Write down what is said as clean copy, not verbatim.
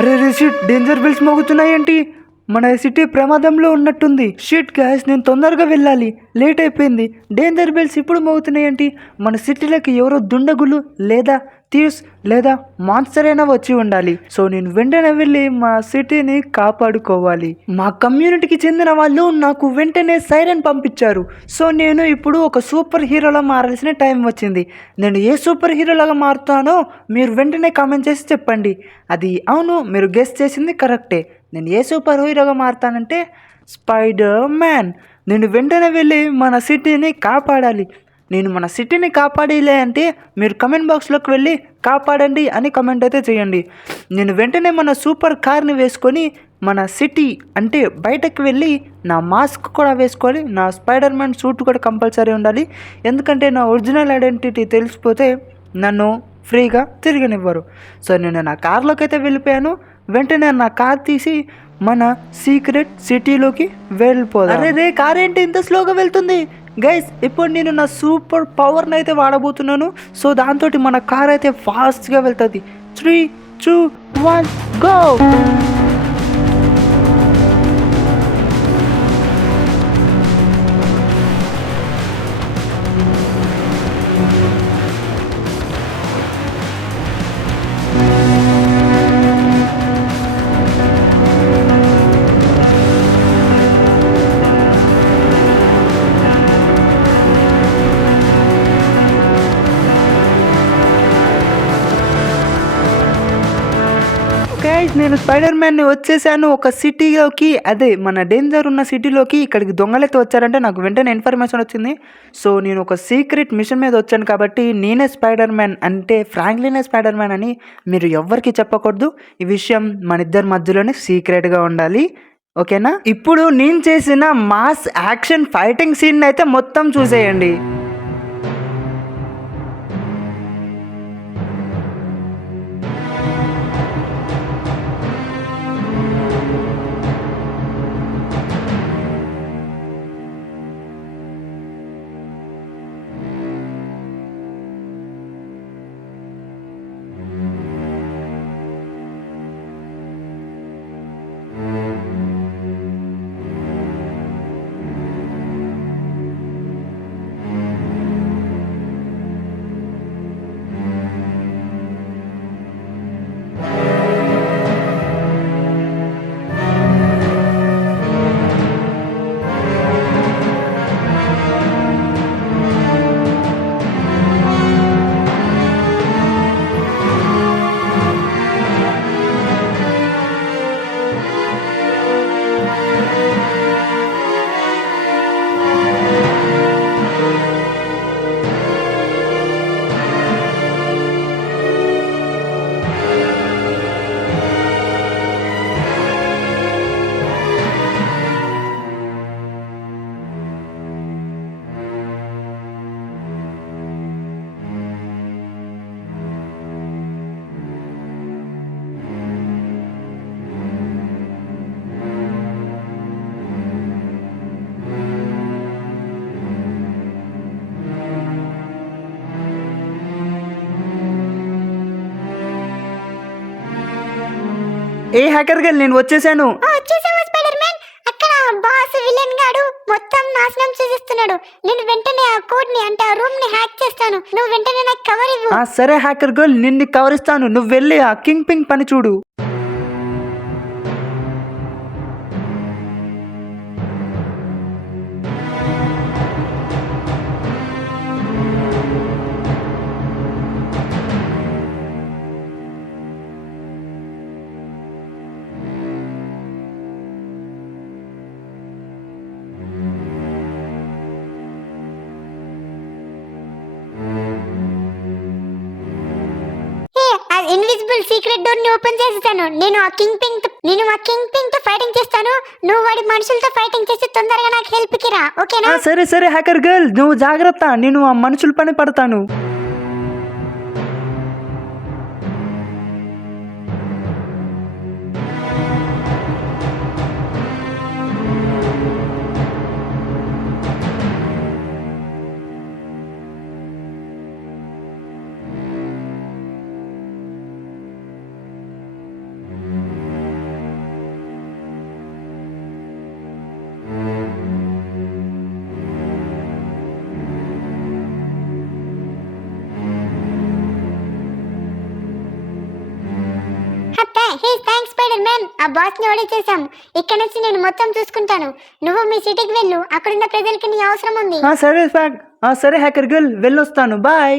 అరే రే shit, danger bells మోగుతున్నాయేంటి? మన city ప్రమాదంలో ఉన్నట్టుంది. షిట్ గాయస్, నేను తొందరగా వెళ్ళాలి, లేట్ అయిపోయింది. డేంజర్ బెల్స్ ఇప్పుడు మోగుతున్నాయేంటి? మన సిటీలోకి ఎవరో దుండగులు లేదా థీవ్స్ లేదా మాన్స్టర్ అయినా వచ్చి ఉండాలి. సో నేను వెంటనే వెళ్ళి మా సిటీని కాపాడుకోవాలి. మా కమ్యూనిటీకి చెందిన వాళ్ళు నాకు వెంటనే సైరన్ పంపించారు. సో నేను ఇప్పుడు ఒక సూపర్ హీరోలా మారాల్సిన టైం వచ్చింది. నేను ఏ సూపర్ హీరోలాగా మారుతానో మీరు వెంటనే కామెంట్ చేసి చెప్పండి. అది అవును, మీరు గెస్ చేసింది కరెక్టే. నేను ఏ సూపర్ హీరోగా మారుతానంటే స్పైడర్ మ్యాన్. నేను వెంటనే వెళ్ళి మన సిటీని కాపాడాలి. నేను మన సిటీని కాపాడలే అంటే మీరు కమెంట్ బాక్స్లోకి వెళ్ళి కాపాడండి అని కమెంట్ అయితే చేయండి. నేను వెంటనే మన సూపర్ కార్ని వేసుకొని మన సిటీ అంటే బయటకు వెళ్ళి నా మాస్క్ కూడా వేసుకొని నా స్పైడర్ మ్యాన్ సూట్ కూడా కంపల్సరీ ఉండాలి. ఎందుకంటే నా ఒరిజినల్ ఐడెంటిటీ తెలిసిపోతే నన్ను ఫ్రీగా తిరగనివ్వరు. సో నేను నా కార్లోకి అయితే వెళ్ళిపోయాను. వెంటనే నా కార్ తీసి మన సీక్రెట్ సిటీలోకి వెళ్ళిపోదాం. అరే రే, కార్ ఏంటి ఇంత స్లోగా వెళ్తుంది? గైస్, ఇప్పుడు నేను నా సూపర్ పవర్ని అయితే వాడబోతున్నాను. సో దాంతో మన కార్ అయితే ఫాస్ట్గా వెళ్తుంది. 3, 2, 1 గో. నేను స్పైడర్ మ్యాన్ని వచ్చేసాను ఒక సిటీలోకి. అదే మన డేంజర్ ఉన్న సిటీలోకి. ఇక్కడికి దొంగలైతే వచ్చారంటే నాకు వెంటనే ఇన్ఫర్మేషన్ వచ్చింది. సో నేను ఒక సీక్రెట్ మిషన్ మీద వచ్చాను కాబట్టి నేనే స్పైడర్ మ్యాన్ అంటే ఫ్రాంక్లినే స్పైడర్ మ్యాన్ అని మీరు ఎవ్వరికి చెప్పకూడదు. ఈ విషయం మన ఇద్దరి మధ్యలోనే సీక్రెట్గా ఉండాలి, ఓకేనా? ఇప్పుడు నేను చేసిన మాస్ యాక్షన్ ఫైటింగ్ సీన్ అయితే మొత్తం చూసేయండి. ఏ హ్యాకర్ గర్ల్, నేను వచ్చేసాను. వచ్చేసావా స్పైడర్ మ్యాన్? అక్కడ బాస్ విలన్ గాడు మొత్తం నాశనం చేసేస్తున్నాడు. నేను వెంటనే ఆ కోడ్ ని అంటే ఆ రూమ్ ని హ్యాక్ చేస్తాను. నువ్వు వెంటనే నాకు కవర్ ఇవ్వు. సరే హ్యాకర్ గర్ల్, నిన్ను కవర్ ఇస్తాను. నువ్వు వెళ్ళి ఆ కింగ్ పింగ్ పని చూడు. ఇన్విజిబుల్ సీక్రెట్ డోర్ ని ఓపెన్ చేసేసాను. నేను ఆ కింగ్ పింగ్ తో ఫైటింగ్ చేస్తాను. నువ్వు వాడి మనుషులతో ఫైటింగ్ చేసి తొందరగా నాకు హెల్ప్ కి రా, ఓకేనా? సరే సరే హ్యాకర్ గర్ల్, నువ్వు జాగ్రత్త. నేను ఆ మనుషుల పని పడతాను. స్పైడర్ మ్యాన్, ఆ బాస్ ని ఓడించేసాం. ఇక్కడ నుంచి నేను మొత్తం చూసుకుంటాను. నువ్వు మీ సిటీకి వెళ్ళు, అక్కడున్న ప్రజలకి నీ అవసరం ఉంది. సరే హ్యాకర్ గర్ల్ వెళ్ళొస్తాను. బాయ్.